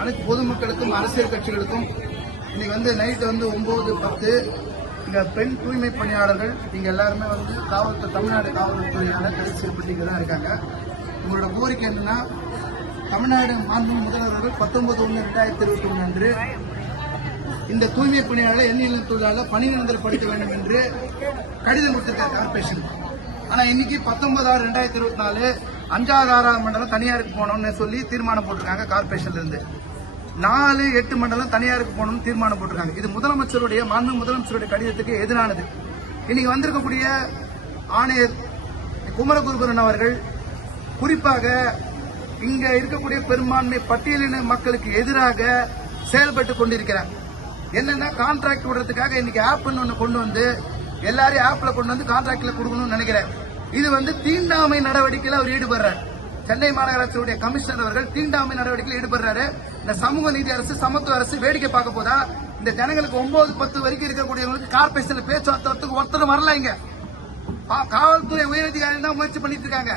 அனைத்து பொதுமக்களுக்கும் அரசியல் கட்சிகளுக்கும் இன்னைக்கு வந்து நைட்டு வந்து 9:10 இங்க பெண் தூய்மை பணியாளர்கள் இங்க எல்லாருமே வந்து காவல்துறை தமிழ்நாடு காவல்துறையால கைது செய்யப்பட்டு இங்க தான் இருக்காங்க. உங்களோட கோரிக்கை என்னன்னா, தமிழ்நாடு மாண்புமிகு முதல்வர்கள் 19/1/2021 அன்று இந்த தூய்மை பணியாளர் எண்ணியல் தொழிலாளர் பணி நிரந்தரப்படுத்த வேண்டும் என்று கடிதம் கொடுத்திருக்காரு கார்பரேஷன். ஆனா இன்னைக்கு 19/6/2024 5வது 6வது மண்டலம் தனியாருக்கு போனோம்னு சொல்லி தீர்மானம் போட்டிருக்காங்க. கார்பரேஷன்ல இருந்து 4-8 மண்டலம் தனியாருக்கு போகணும்னு தீர்மானம் போட்டிருக்காங்க. இது முதலமைச்சருடைய மாண்புமிகு முதலமைச்சருடைய கடிதத்துக்கு எதிரானது. இன்னைக்கு வந்திருக்கக்கூடிய ஆணையர் குமரகுருபரன் அவர்கள் குறிப்பாக இங்க இருக்கக்கூடிய பெரும்பான்மை பட்டியலின மக்களுக்கு எதிராக செயல்பட்டு கொண்டிருக்கிறார். என்னன்னா, கான்ட்ராக்ட் விடுறதுக்காக இன்னைக்கு ஆப்னு ஒண்ணு கொண்டு வந்து எல்லாரையும் ஆப்ல கொண்டு வந்து கான்ட்ராக்ட்ல கொடுக்கணும்னு நினைக்கிறேன். இது வந்து தீண்டாமை நடவடிக்கையில் அவர் ஈடுபடுறார். சென்னை மாநகராட்சியுடைய கமிஷனர் அவர்கள் தீண்டாமை நடவடிக்கையில் ஈடுபடுறாரு. இந்த சமூக நீதி அரசு, சமத்துவ அரசு வேடிக்கை பார்க்க போதா? இந்த ஜனங்களுக்கு 9-10 வரைக்கும் இருக்கக்கூடியவங்களுக்கு கார்பரேஷன்ல பேச்சுவார்த்தைக்கு ஒருத்தர் வரல. இங்க காவல்துறை உயரதிகாரி தான் முயற்சி பண்ணிட்டு இருக்காங்க.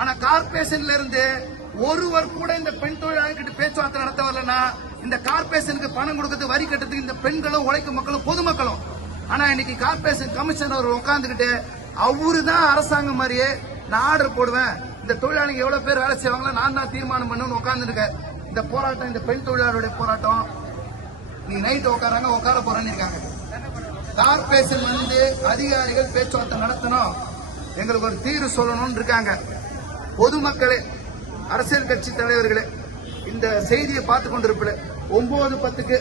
ஆனா கார்பரேஷன்ல இருந்து ஒருவர் கூட இந்த பெண் தொழிலாளர்கிட்ட பேச்சுவார்த்தை நடத்த வரலன்னா இந்த கார்பரேஷனுக்கு பணம் கொடுக்கறது, வரி கட்டுறதுக்கு இந்த பெண்களும் உழைக்கும் மக்களும் பொதுமக்களும். ஆனா இன்னைக்கு கார்பரேஷன் கமிஷனர் அவர் உட்கார்ந்துகிட்டு அவரு தான் அரசாங்கம் மாதிரியே நான் ஆர்டர் போடுவேன், இந்த தொழிலாளிகள் எவ்வளவு பேர் வேலை செய்வாங்களோ நான் தான் தீர்மானம் பண்ணணும்னு உட்கார்ந்துருக்க. இந்த போராட்டம், இந்த பெண் தொழிலாளருடைய போராட்டம் நீ நைட்டு உட்கார போறேன்னு இருக்காங்க. கார்பரேஷன் வந்து அதிகாரிகள் பேச்சுவார்த்தை நடத்தணும், எங்களுக்கு ஒரு தீர்வு சொல்லணும்னு இருக்காங்க. பொதுமக்களே, அரசியல் கட்சி தலைவர்களே, இந்த செய்தியை பார்த்து கொண்டிருப்பல 9:10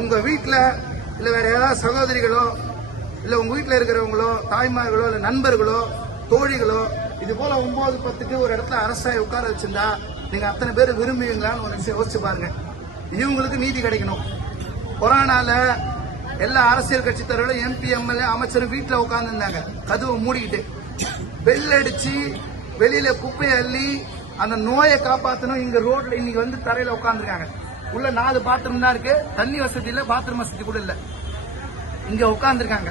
உங்க வீட்டில் இல்ல வேற ஏதாவது சகோதரிகளோ இல்ல உங்க வீட்டில் இருக்கிறவங்களோ தாய்மார்களோ இல்ல நண்பர்களோ தோழிகளோ இது போல 9:10 ஒரு இடத்துல அரசாய் உட்கார வச்சிருந்தா நீங்க அத்தனை பேர் விரும்புவீங்களான்னு ஒரு விஷயம் யோசிச்சு பாருங்க. இவங்களுக்கு நீதி கிடைக்கணும். கொரோனால எல்லா அரசியல் கட்சி தலைவர்களும் MP MLA அமைச்சரும் வீட்டில் உட்கார்ந்து இருந்தாங்க, கதவை மூடிக்கிட்டு. பெல் அடிச்சு வெளியில குப்பையை அள்ளி அந்த நோயை காப்பாற்றணும். இங்க ரோட்ல இன்னைக்கு வந்து தரையில உட்காந்துருக்காங்க. உள்ள 4 பாத்ரூம் தான் இருக்கு, தண்ணி வசதி இல்ல, பாத்ரூம் வசதி கூட இல்ல. இங்க உட்காந்துருக்காங்க.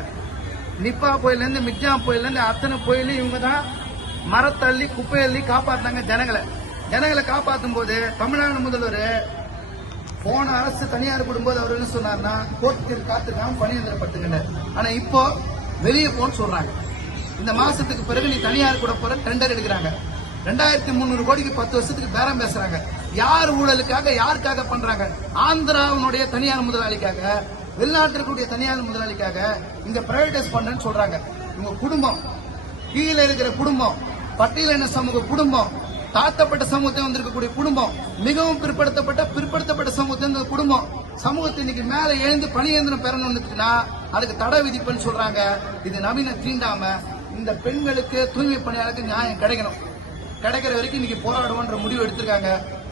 நிப்பா புயல இருந்து, மிக்ஜாம் புயல இருந்து அத்தனை புயலையும் இவங்க தான் மரத்தள்ளி குப்பையள்ளி காப்பாற்றினாங்க ஜனங்களை காப்பாற்றும் போது தமிழ்நாடு முதல்வர் போன அரசு தனியார் போடும்போது அவர் என்ன சொன்னார்னா, கோர்ட்டுக்கு காத்துக்காம பணி நிரந்தரப்படுத்துங்க. ஆனா இப்போ வெளியே போன்னு சொல்றாங்க. இந்த மாசத்துக்கு பிறகு நீ தனியார் கூட போற டெண்டர் எடுக்கிறாங்க. 2300 கோடிக்கு 10 வருஷத்துக்கு பேரம் பேசுறாங்க. யார் ஊழலுக்காக, யாருக்காக பண்றாங்க? ஆந்திராவுடைய தனியார் முதலாளிக்காக, வெளிநாட்டில் இருக்கக்கூடிய தனியார் முதலாளிக்காக இங்க பிரைவேடைஸ் பண்றேன்னு சொல்றாங்க. உங்க குடும்பம், கீழே இருக்கிற குடும்பம், பட்டியலின சமூக குடும்பம், தாழ்த்தப்பட்ட சமூகத்தை வந்திருக்கக்கூடிய குடும்பம், மிகவும் பிற்படுத்தப்பட்ட சமூகத்தை குடும்பம், சமூகத்தை இன்னைக்கு மேல எழுந்து பணியேந்திரம் பெறணும்னுச்சுன்னா அதுக்கு தடை விதிப்புன்னு சொல்றாங்க. இது நவீன தீண்டாம. இந்த பெண்களுக்கு, தூய்மை பணியாளருக்கு நியாயம் கிடைக்கணும். கிடைக்கிற வரைக்கும் இன்னைக்கு போராடுவோன்ற முடிவு எடுத்திருக்காங்க.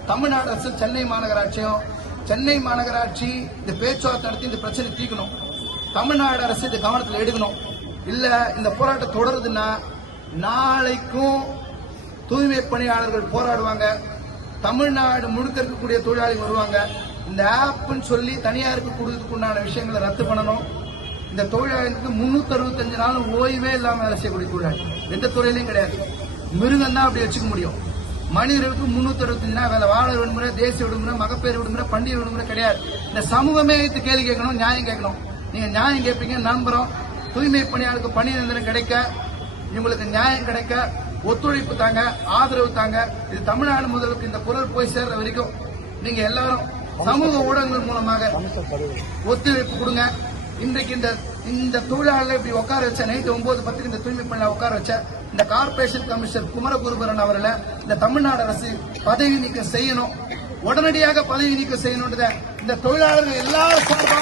தமிழ்நாடு அரசு, சென்னை மாநகராட்சி இந்த பேச்சுவார்த்தை நடத்தி இந்த பிரச்சனை தீர்க்கணும். தமிழ்நாடு அரசு இந்த கவனத்தில் எடுக்கணும். இல்ல இந்த போராட்டம் தொடருதுன்னா நாளைக்கும் தூய்மை பணியாளர்கள் போராடுவாங்க. தமிழ்நாடு முழுக்க இருக்கக்கூடிய தொழிலாளிகள் வருவாங்க. இந்த ஆப்னு சொல்லி தனியாருக்கு கொடுக்கறதுக்கு உண்டான விஷயங்களை ரத்து பண்ணணும். இந்த தொழிலாளிகளுக்கு 365 நாளும் ஓய்வே இல்லாம வேலை செய்யக்கூடிய தொழிலாளி எந்த துறையிலையும் கிடையாது. மிருகம் தான் அப்படி வச்சுக்க முடியும். மனிதர்களுக்கு 365 நாள் வேலை, வாழ விடுமுறை, தேசிய விடுமுறை, மகப்பேறு விடுமுறை, பண்டிகை விடுமுறை கிடையாது. இந்த சமூகமே வைத்து கேள்வி கேட்கணும், நியாயம் கேட்கணும். நீங்க நியாயம் கேட்பீங்க நம்புறோம். தூய்மை பணியாளருக்கு பணி நிரந்தரம் கிடைக்க, இவங்களுக்கு நியாயம் கிடைக்க ஒத்துழைப்பு தாங்க, ஆதரவு தாங்க. இது தமிழ்நாடு முதலுக்கு இந்த குரல் போய் சேர்ற வரைக்கும் நீங்க எல்லாரும் சமூக ஊடகங்கள் மூலமாக ஒத்துழைப்பு கொடுங்க. இன்றைக்கு இந்த தொழிலாளர்களை இப்படி உட்கார வச்ச, நைட்டு 9:10 இந்த தூய்மை பணியாளர் உட்கார வச்ச இந்த கார்பரேஷன் கமிஷனர் குமரகுருபரன் அவர்களை இந்த தமிழ்நாடு அரசு பதவி நீக்கம் செய்யணும். உடனடியாக பதவி நீக்கம் செய்யணும். இந்த தொழிலாளர்கள் எல்லாரும் சார்பாக